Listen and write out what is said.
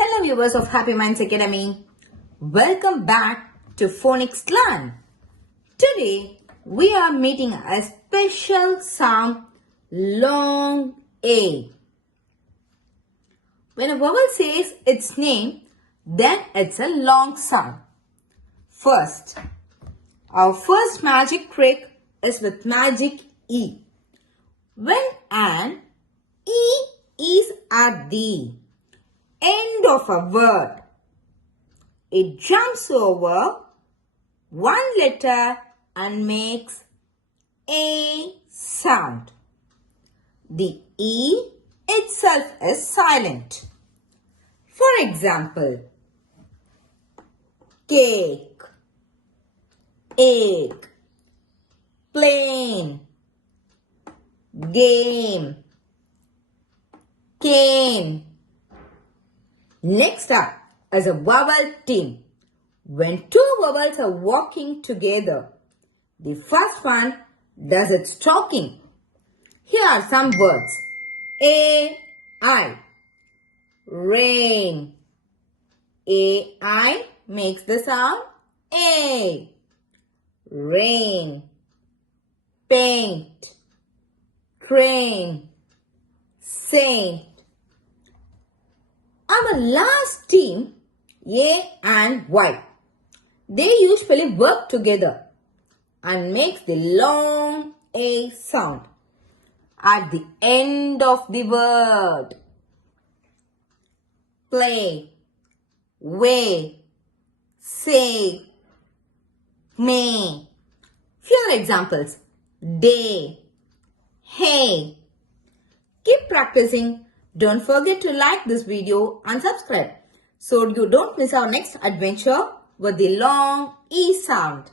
Hello viewers of Happy Minds Academy. Welcome back to Phonics Learn. Today we are meeting a special sound long A. When a vowel says its name, then it's a long sound. First, our first magic trick is with magic E. When an E is at the end of a word, it jumps over one letter and makes a sound. The E itself is silent. For example, cake, egg, plane, game, cane. Next up is a vowel team. When two vowels are walking together, the first one does its talking. Here are some words. A-I. Rain. A-I makes the sound A. Rain. Paint. Train. Saint. Our last team, A and Y, they usually work together and makes the long A sound at the end of the word. Play, weigh, say, may. Few examples. Day, hey. Keep practicing. Don't forget to like this video and subscribe so you don't miss our next adventure with the long E sound.